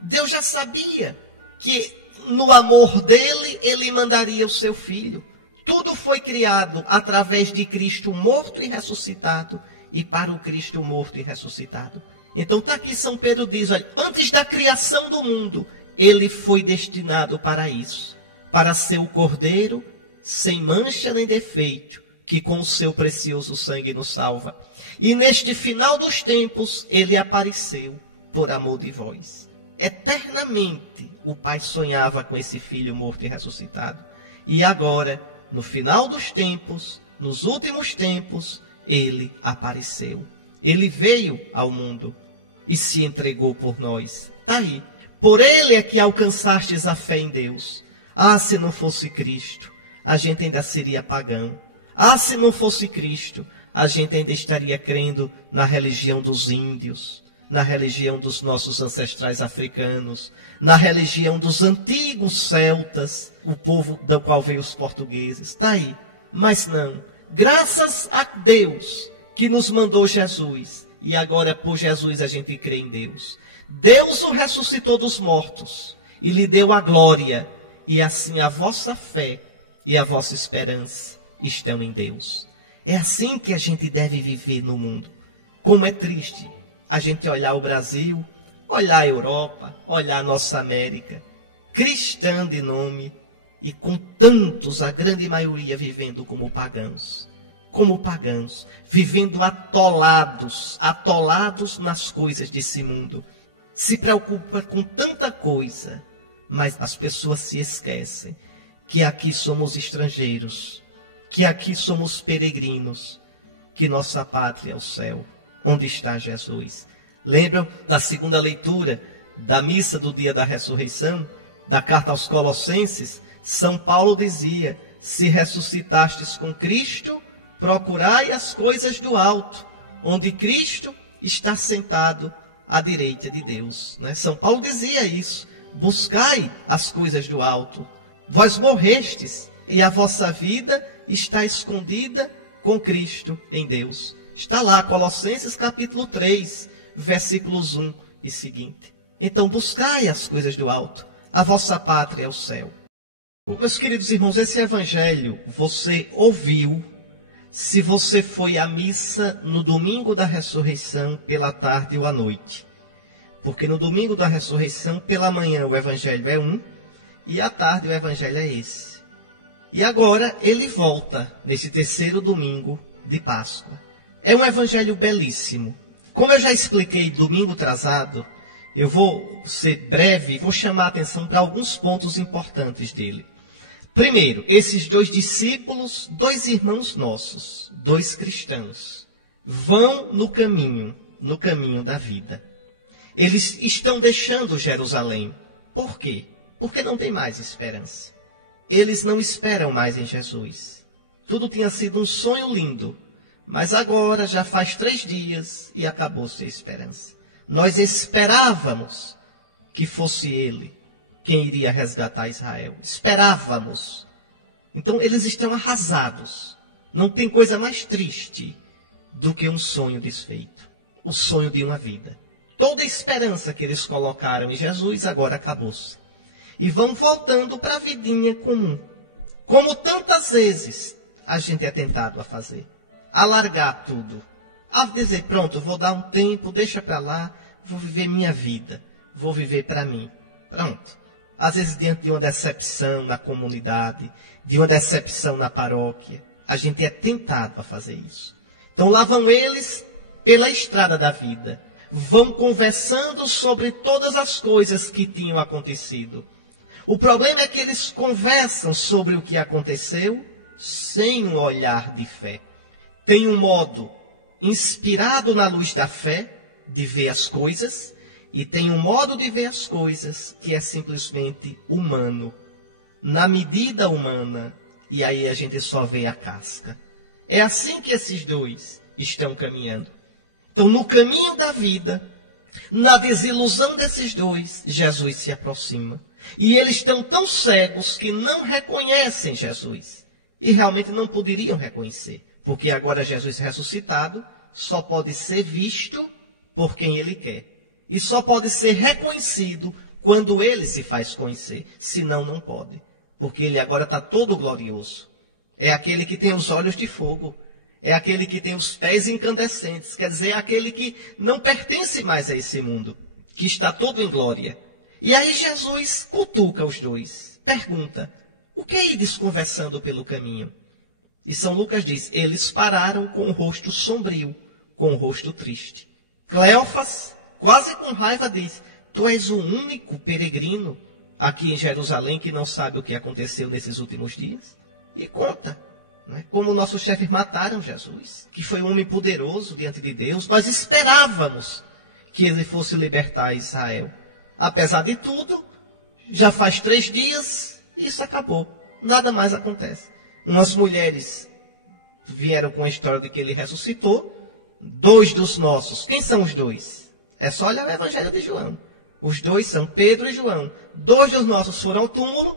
Deus já sabia que no amor dele, ele mandaria o seu filho. Tudo foi criado através de Cristo morto e ressuscitado e para o Cristo morto e ressuscitado. Então está aqui São Pedro diz, olha, antes da criação do mundo, ele foi destinado para isso. Para ser o Cordeiro sem mancha nem defeito, que com o seu precioso sangue nos salva. E neste final dos tempos, ele apareceu por amor de vós. Eternamente, o Pai sonhava com esse Filho morto e ressuscitado. E agora, no final dos tempos, nos últimos tempos, ele apareceu. Ele veio ao mundo e se entregou por nós. Está aí. Por ele é que alcançastes a fé em Deus. Ah, se não fosse Cristo, a gente ainda seria pagão. Ah, se não fosse Cristo, a gente ainda estaria crendo na religião dos índios, na religião dos nossos ancestrais africanos, na religião dos antigos celtas, o povo do qual veio os portugueses. Está aí. Mas não. Graças a Deus que nos mandou Jesus. E agora por Jesus a gente crê em Deus. Deus o ressuscitou dos mortos e lhe deu a glória. E assim a vossa fé e a vossa esperança estão em Deus. É assim que a gente deve viver no mundo. Como é triste a gente olhar o Brasil, olhar a Europa, olhar a nossa América, cristã de nome, e com tantos, a grande maioria, vivendo como pagãos. Como pagãos, vivendo atolados nas coisas desse mundo. Se preocupa com tanta coisa, mas as pessoas se esquecem que aqui somos estrangeiros, que aqui somos peregrinos, que nossa pátria é o céu, onde está Jesus. Lembram da segunda leitura da missa do dia da ressurreição, da carta aos Colossenses? São Paulo dizia, se ressuscitastes com Cristo, procurai as coisas do alto, onde Cristo está sentado à direita de Deus. Né? São Paulo dizia isso, buscai as coisas do alto. Vós morrestes e a vossa vida está escondida com Cristo em Deus. Está lá, Colossenses capítulo 3, versículos 1 e seguinte. Então buscai as coisas do alto, a vossa pátria é o céu. Meus queridos irmãos, esse evangelho você ouviu se você foi à missa no domingo da ressurreição pela tarde ou à noite. Porque no domingo da ressurreição, pela manhã o evangelho é um, e à tarde o evangelho é esse. E agora ele volta nesse terceiro domingo de Páscoa. É um evangelho belíssimo. Como eu já expliquei domingo atrasado, eu vou ser breve e vou chamar a atenção para alguns pontos importantes dele. Primeiro, esses dois discípulos, dois irmãos nossos, dois cristãos, vão no caminho da vida. Eles estão deixando Jerusalém. Por quê? Porque não tem mais esperança. Eles não esperam mais em Jesus. Tudo tinha sido um sonho lindo, mas agora já faz 3 dias e acabou-se a esperança. Nós esperávamos que fosse ele quem iria resgatar Israel. Esperávamos. Então eles estão arrasados. Não tem coisa mais triste do que um sonho desfeito. O sonho de uma vida. Toda a esperança que eles colocaram em Jesus agora acabou-se. E vão voltando para a vidinha comum. Como tantas vezes a gente é tentado a fazer. A largar tudo. A dizer, pronto, vou dar um tempo, deixa para lá, vou viver minha vida. Vou viver para mim. Pronto. Às vezes diante de uma decepção na comunidade, de uma decepção na paróquia, a gente é tentado a fazer isso. Então lá vão eles pela estrada da vida. Vão conversando sobre todas as coisas que tinham acontecido. O problema é que eles conversam sobre o que aconteceu sem um olhar de fé. Tem um modo inspirado na luz da fé, de ver as coisas, e tem um modo de ver as coisas que é simplesmente humano, na medida humana, e aí a gente só vê a casca. É assim que esses dois estão caminhando. Então, no caminho da vida, na desilusão desses dois, Jesus se aproxima. E eles estão tão cegos que não reconhecem Jesus. E realmente não poderiam reconhecer, porque agora Jesus ressuscitado só pode ser visto por quem ele quer. E só pode ser reconhecido quando ele se faz conhecer. Senão, não pode. Porque ele agora está todo glorioso. É aquele que tem os olhos de fogo. É aquele que tem os pés incandescentes. Quer dizer, é aquele que não pertence mais a esse mundo. Que está todo em glória. E aí Jesus cutuca os dois. Pergunta, o que ides conversando pelo caminho? E São Lucas diz, eles pararam com o rosto sombrio, com o rosto triste. Cleófas, quase com raiva, diz, tu és o único peregrino aqui em Jerusalém que não sabe o que aconteceu nesses últimos dias? E conta, né, como nossos chefes mataram Jesus, que foi um homem poderoso diante de Deus. Nós esperávamos que ele fosse libertar Israel. Apesar de tudo, já faz 3 dias, isso acabou. Nada mais acontece. Umas mulheres vieram com a história de que ele ressuscitou. 2 dos nossos. Quem são os 2? É só olhar o Evangelho de João. Os 2 são Pedro e João. 2 dos nossos foram ao túmulo.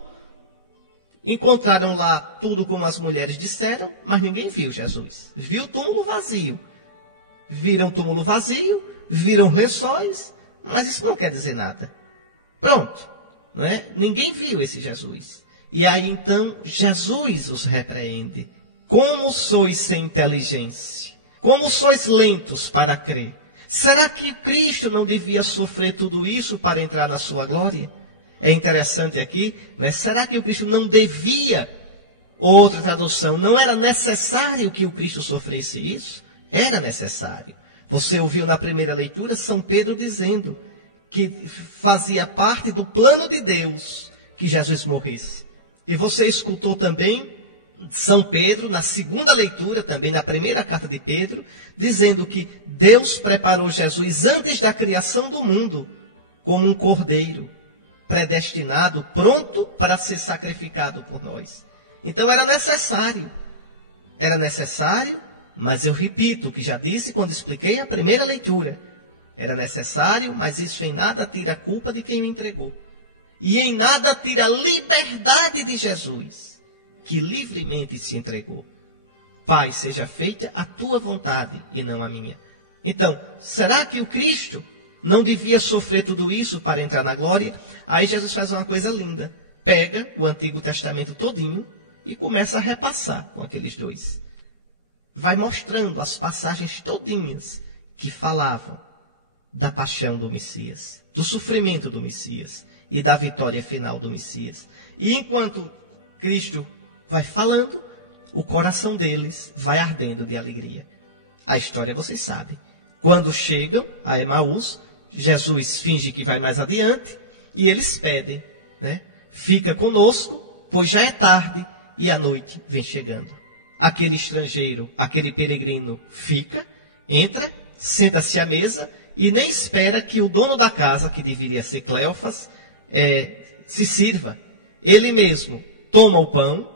Encontraram lá tudo como as mulheres disseram, mas ninguém viu Jesus. Viu o túmulo vazio. Viram o túmulo vazio, viram lençóis, mas isso não quer dizer nada. Pronto. Não é? Ninguém viu esse Jesus. E aí então Jesus os repreende. Como sois sem inteligência? Como sois lentos para crer? Será que Cristo não devia sofrer tudo isso para entrar na sua glória? É interessante aqui, né? Será que o Cristo não devia? Outra tradução, não era necessário que o Cristo sofresse isso? Era necessário. Você ouviu na primeira leitura São Pedro dizendo que fazia parte do plano de Deus que Jesus morresse. E você escutou também São Pedro, na segunda leitura, também na primeira carta de Pedro, dizendo que Deus preparou Jesus antes da criação do mundo como um cordeiro, predestinado, pronto para ser sacrificado por nós. Então era necessário, mas eu repito o que já disse quando expliquei a primeira leitura. Era necessário, mas isso em nada tira a culpa de quem o entregou. E em nada tira a liberdade de Jesus, que livremente se entregou. Pai, seja feita a tua vontade e não a minha. Então, será que o Cristo não devia sofrer tudo isso para entrar na glória? Aí Jesus faz uma coisa linda. Pega o Antigo Testamento todinho e começa a repassar com aqueles dois. Vai mostrando as passagens todinhas que falavam da paixão do Messias, do sofrimento do Messias e da vitória final do Messias. E enquanto Cristo vai falando, o coração deles vai ardendo de alegria. A história vocês sabem. Quando chegam a Emaús, Jesus finge que vai mais adiante e eles pedem, né? Fica conosco, pois já é tarde e a noite vem chegando. Aquele estrangeiro, aquele peregrino fica, entra, senta-se à mesa e nem espera que o dono da casa, que deveria ser Cleófas, se sirva. Ele mesmo toma o pão,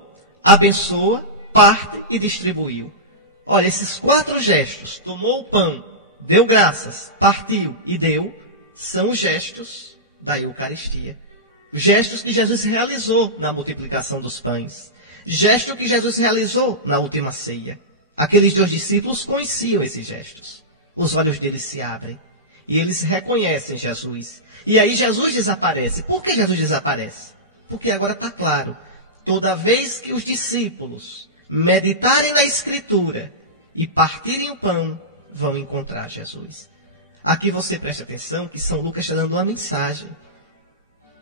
abençoa, parte e distribuiu. Olha, esses 4 gestos, tomou o pão, deu graças, partiu e deu, são os gestos da Eucaristia. Os gestos que Jesus realizou na multiplicação dos pães. Gesto que Jesus realizou na última ceia. Aqueles 2 discípulos conheciam esses gestos. Os olhos deles se abrem e eles reconhecem Jesus. E aí Jesus desaparece. Por que Jesus desaparece? Porque agora está claro. Toda vez que os discípulos meditarem na Escritura e partirem o pão, vão encontrar Jesus. Aqui você preste atenção que São Lucas está dando uma mensagem.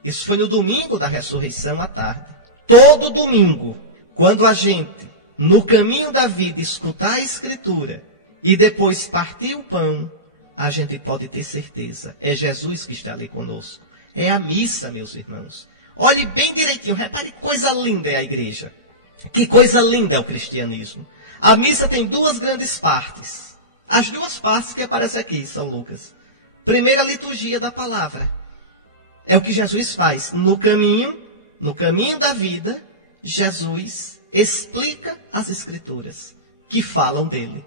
Isso foi no domingo da ressurreição à tarde. Todo domingo, quando a gente, no caminho da vida, escutar a Escritura e depois partir o pão, a gente pode ter certeza. É Jesus que está ali conosco. É a missa, meus irmãos. Olhe bem direitinho, repare que coisa linda é a igreja. Que coisa linda é o cristianismo. A missa tem 2 grandes partes. As duas partes que aparecem aqui em São Lucas. Primeira, a liturgia da palavra. É o que Jesus faz. No caminho da vida, Jesus explica as Escrituras que falam dele.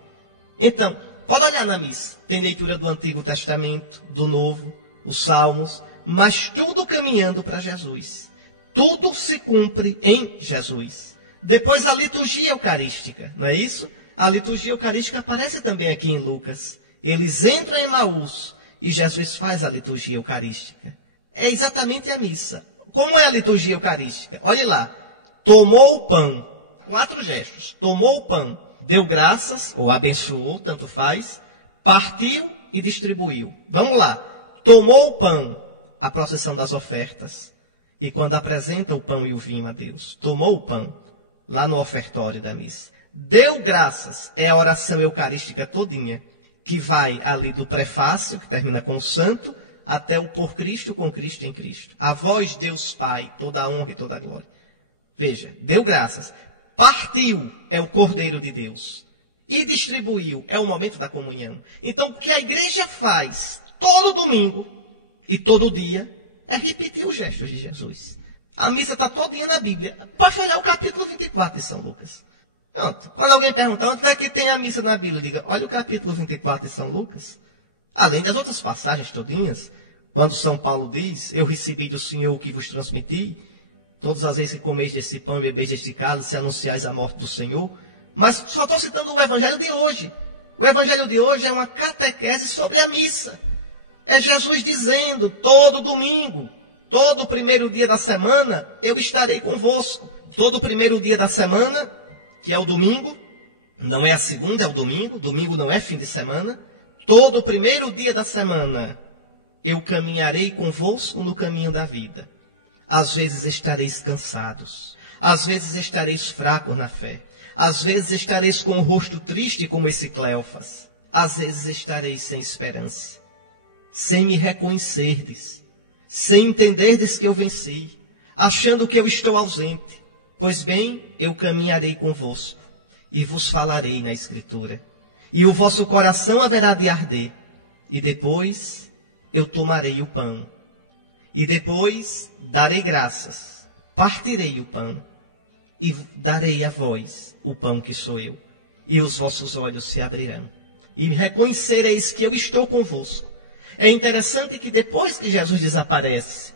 Então, pode olhar na missa. Tem leitura do Antigo Testamento, do Novo, os Salmos, mas tudo caminhando para Jesus. Tudo se cumpre em Jesus. Depois a liturgia eucarística, não é isso? A liturgia eucarística aparece também aqui em Lucas. Eles entram em Emaús e Jesus faz a liturgia eucarística. É exatamente a missa. Como é a liturgia eucarística? Olhe lá. Tomou o pão. 4 gestos. Tomou o pão. Deu graças, ou abençoou, tanto faz. Partiu e distribuiu. Vamos lá. Tomou o pão. A processão das ofertas. E quando apresenta o pão e o vinho a Deus. Tomou o pão. Lá no ofertório da missa. Deu graças. É a oração eucarística todinha. Que vai ali do prefácio, que termina com o santo, até o por Cristo, com Cristo em Cristo. A vós, Deus Pai, toda a honra e toda a glória. Veja, deu graças. Partiu é o Cordeiro de Deus. E distribuiu é o momento da comunhão. Então, o que a igreja faz todo domingo e todo dia é repetir os gestos de Jesus. A missa está todinha na Bíblia. Pode olhar o capítulo 24 de São Lucas. Pronto. Quando alguém perguntar onde é que tem a missa na Bíblia, diga, olha o capítulo 24 de São Lucas. Além das outras passagens todinhas, quando São Paulo diz, eu recebi do Senhor o que vos transmiti, todas as vezes que comeis desse pão e bebeis deste cálice, se anunciais a morte do Senhor. Mas só estou citando o evangelho de hoje. O evangelho de hoje é uma catequese sobre a missa. É Jesus dizendo, todo domingo, todo primeiro dia da semana, eu estarei convosco. Todo primeiro dia da semana, que é o domingo, não é a segunda, é o domingo. Domingo não é fim de semana. Todo primeiro dia da semana, eu caminharei convosco no caminho da vida. Às vezes estareis cansados. Às vezes estareis fracos na fé. Às vezes estareis com o rosto triste como esse Cleofas. Às vezes estareis sem esperança. Sem me reconhecerdes. Sem entenderdes que eu venci. Achando que eu estou ausente. Pois bem, eu caminharei convosco. E vos falarei na Escritura. E o vosso coração haverá de arder. E depois eu tomarei o pão. E depois darei graças, partirei o pão, e darei a vós o pão que sou eu. E os vossos olhos se abrirão, e reconhecereis que eu estou convosco. É interessante que depois que Jesus desaparece,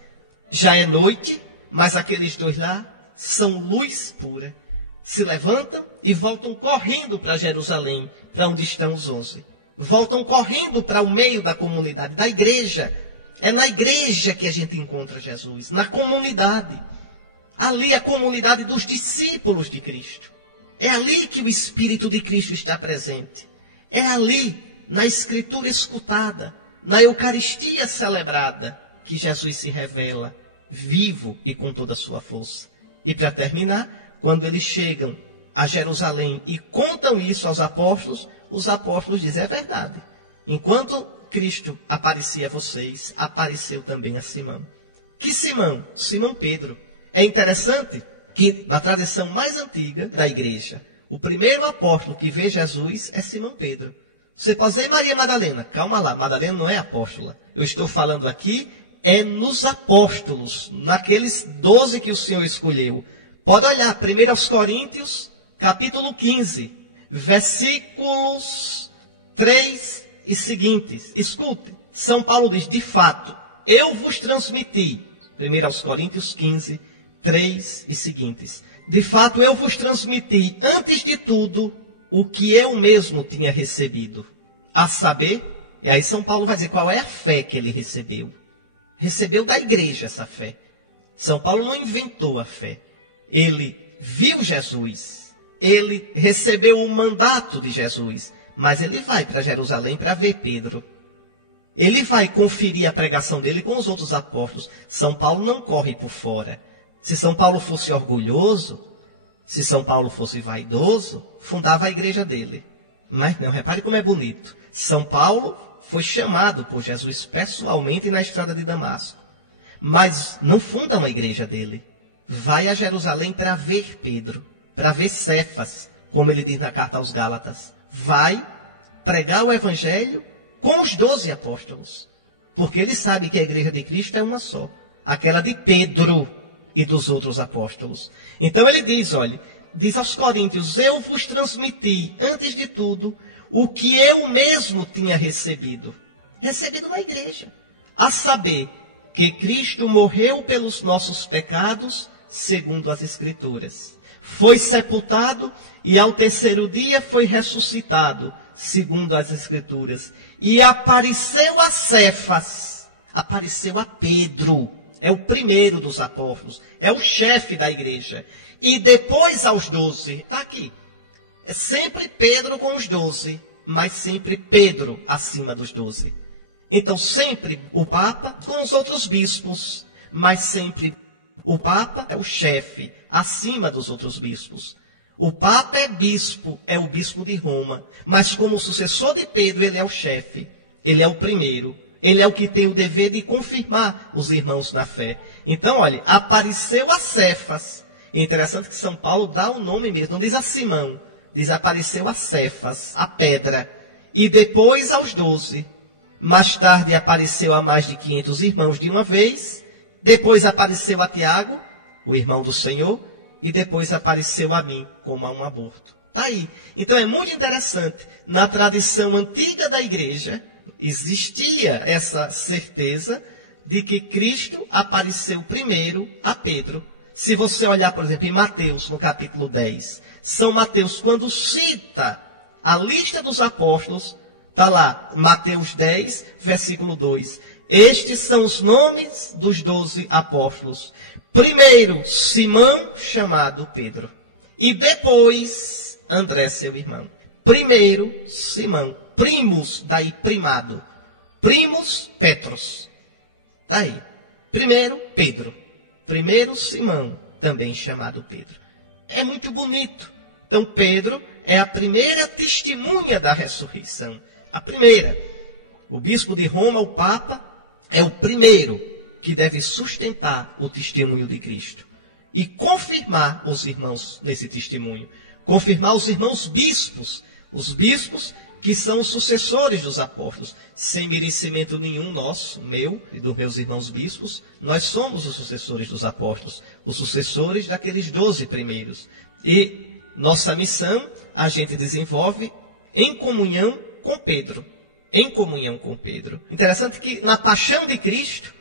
já é noite, mas aqueles dois lá são luz pura. Se levantam e voltam correndo para Jerusalém, para onde estão os 11. Voltam correndo para o meio da comunidade, da igreja. É na igreja que a gente encontra Jesus, na comunidade. Ali a comunidade dos discípulos de Cristo. É ali que o Espírito de Cristo está presente. É ali, na Escritura escutada, na Eucaristia celebrada, que Jesus se revela, vivo e com toda a sua força. E para terminar, quando eles chegam a Jerusalém e contam isso aos apóstolos, os apóstolos dizem, é verdade. Enquanto Cristo aparecia a vocês, apareceu também a Simão. Que Simão? Simão Pedro. É interessante que na tradição mais antiga da igreja, o primeiro apóstolo que vê Jesus é Simão Pedro. Você pode dizer Maria Madalena. Calma lá, Madalena não é apóstola. Eu estou falando aqui é nos apóstolos, naqueles 12 que o Senhor escolheu. Pode olhar, 1 Coríntios, capítulo 15, versículos 3 e seguintes. Escute, São Paulo diz, de fato, eu vos transmiti, 1 Coríntios 15, 3 e seguintes. De fato, eu vos transmiti, antes de tudo, o que eu mesmo tinha recebido. A saber, e aí São Paulo vai dizer qual é a fé que ele recebeu. Recebeu da igreja essa fé. São Paulo não inventou a fé. Ele viu Jesus. Ele recebeu o mandato de Jesus. Mas ele vai para Jerusalém para ver Pedro. Ele vai conferir a pregação dele com os outros apóstolos. São Paulo não corre por fora. Se São Paulo fosse orgulhoso, se São Paulo fosse vaidoso, fundava a igreja dele. Mas não, repare como é bonito. São Paulo foi chamado por Jesus pessoalmente na estrada de Damasco. Mas não funda uma igreja dele. Vai a Jerusalém para ver Pedro, para ver Cefas, como ele diz na carta aos Gálatas. Vai pregar o evangelho com os 12 apóstolos. Porque ele sabe que a igreja de Cristo é uma só. Aquela de Pedro e dos outros apóstolos. Então ele diz, olha, diz aos Coríntios, eu vos transmiti, antes de tudo, o que eu mesmo tinha recebido. Recebido na igreja. A saber, que Cristo morreu pelos nossos pecados, segundo as Escrituras. Foi sepultado e ao terceiro dia foi ressuscitado, segundo as Escrituras. E apareceu a Cefas, apareceu a Pedro, é o primeiro dos apóstolos, é o chefe da igreja. E depois aos 12, está aqui. É sempre Pedro com os 12, mas sempre Pedro acima dos 12. Então sempre o Papa com os outros bispos, mas sempre o Papa é o chefe, acima dos outros bispos. O Papa é o bispo de Roma, mas como sucessor de Pedro, ele é o chefe, ele é o primeiro, ele é o que tem o dever de confirmar os irmãos na fé. Então, olha, apareceu a Cefas. É interessante que São Paulo dá o nome mesmo, não diz a Simão, diz apareceu a Cefas, a pedra, e depois aos 12. Mais tarde apareceu a mais de 500 irmãos de uma vez, depois apareceu a Tiago, o irmão do Senhor, e depois apareceu a mim, como a um aborto. Está aí. Então é muito interessante. Na tradição antiga da igreja, existia essa certeza de que Cristo apareceu primeiro a Pedro. Se você olhar, por exemplo, em Mateus, no capítulo 10, São Mateus, quando cita a lista dos apóstolos, está lá, Mateus 10, versículo 2. Estes são os nomes dos 12 apóstolos. Primeiro, Simão, chamado Pedro. E depois, André, seu irmão. Primeiro, Simão. Primus, daí primado. Primus, Petros. Daí. Primeiro, Pedro. Primeiro, Simão, também chamado Pedro. É muito bonito. Então, Pedro é a primeira testemunha da ressurreição. A primeira. O bispo de Roma, o Papa, é o primeiro que deve sustentar o testemunho de Cristo. E confirmar os irmãos nesse testemunho. Confirmar os irmãos bispos. Os bispos que são os sucessores dos apóstolos. Sem merecimento nenhum nosso, meu e dos meus irmãos bispos, nós somos os sucessores dos apóstolos. Os sucessores daqueles 12 primeiros. E nossa missão a gente desenvolve em comunhão com Pedro. Em comunhão com Pedro. Interessante que na paixão de Cristo,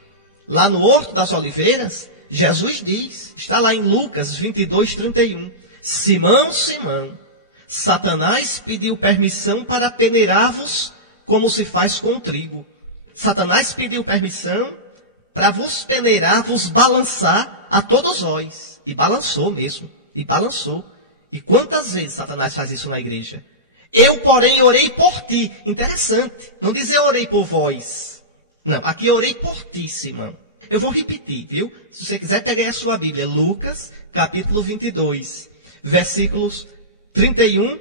lá no Horto das Oliveiras, Jesus diz, está lá em Lucas 22, 31. Simão, Simão, Satanás pediu permissão para peneirar-vos como se faz com o trigo. Satanás pediu permissão para vos peneirar, vos balançar a todos vós. E balançou mesmo. E balançou. E quantas vezes Satanás faz isso na igreja? Eu, porém, orei por ti. Interessante. Não dizer orei por vós. Não, aqui orei por ti, Simão. Eu vou repetir, viu? Se você quiser, pegue a sua Bíblia. Lucas, capítulo 22, versículos 31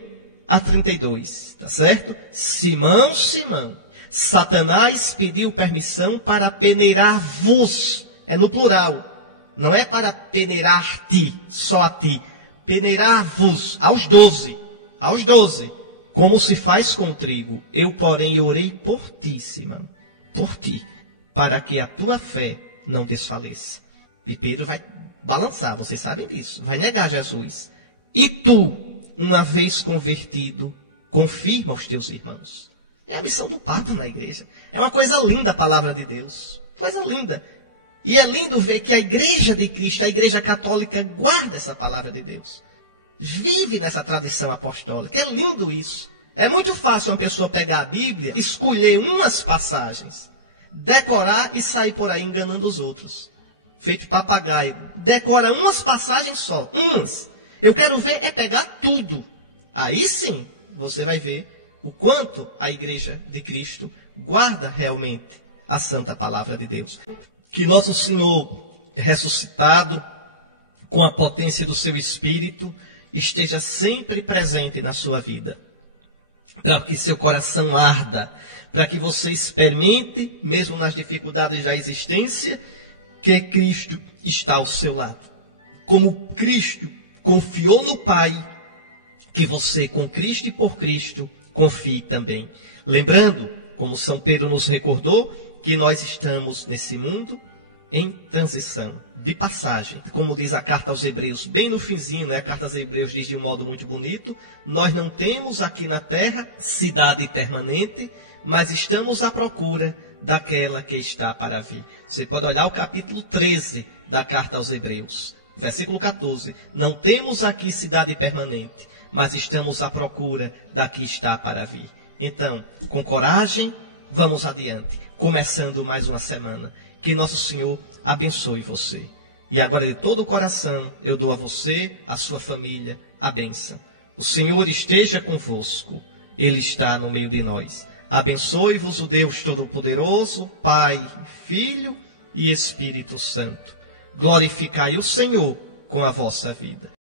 a 32. Tá certo? Simão, Simão, Satanás pediu permissão para peneirar-vos. É no plural. Não é para peneirar-te, só a ti. Peneirar-vos, aos 12. Aos 12. Como se faz com o trigo. Eu, porém, orei por ti, Simão. Por ti. Para que a tua fé não desfaleça. E Pedro vai balançar, vocês sabem disso. Vai negar Jesus. E tu, uma vez convertido, confirma os teus irmãos. É a missão do Papa na igreja. É uma coisa linda a palavra de Deus. Coisa linda. E é lindo ver que a igreja de Cristo, a igreja católica, guarda essa palavra de Deus. Vive nessa tradição apostólica. É lindo isso. É muito fácil uma pessoa pegar a Bíblia, escolher umas passagens, decorar e sair por aí enganando os outros. Feito papagaio. Decora umas passagens só. Umas. Eu quero ver é pegar tudo. Aí sim, você vai ver o quanto a igreja de Cristo guarda realmente a santa palavra de Deus. Que nosso Senhor ressuscitado, com a potência do seu Espírito, esteja sempre presente na sua vida. Para que seu coração arda, para que você experimente, mesmo nas dificuldades da existência, que Cristo está ao seu lado. Como Cristo confiou no Pai, que você, com Cristo e por Cristo, confie também. Lembrando, como São Pedro nos recordou, que nós estamos nesse mundo em transição, de passagem. Como diz a carta aos Hebreus, bem no finzinho, né? A carta aos Hebreus diz de um modo muito bonito, nós não temos aqui na terra cidade permanente, mas estamos à procura daquela que está para vir. Você pode olhar o capítulo 13 da carta aos Hebreus, versículo 14. Não temos aqui cidade permanente, mas estamos à procura da que está para vir. Então, com coragem, vamos adiante, começando mais uma semana. Que Nosso Senhor abençoe você. E agora de todo o coração eu dou a você, a sua família, a bênção. O Senhor esteja convosco. Ele está no meio de nós. Abençoe-vos o Deus Todo-Poderoso, Pai, Filho e Espírito Santo. Glorificai o Senhor com a vossa vida.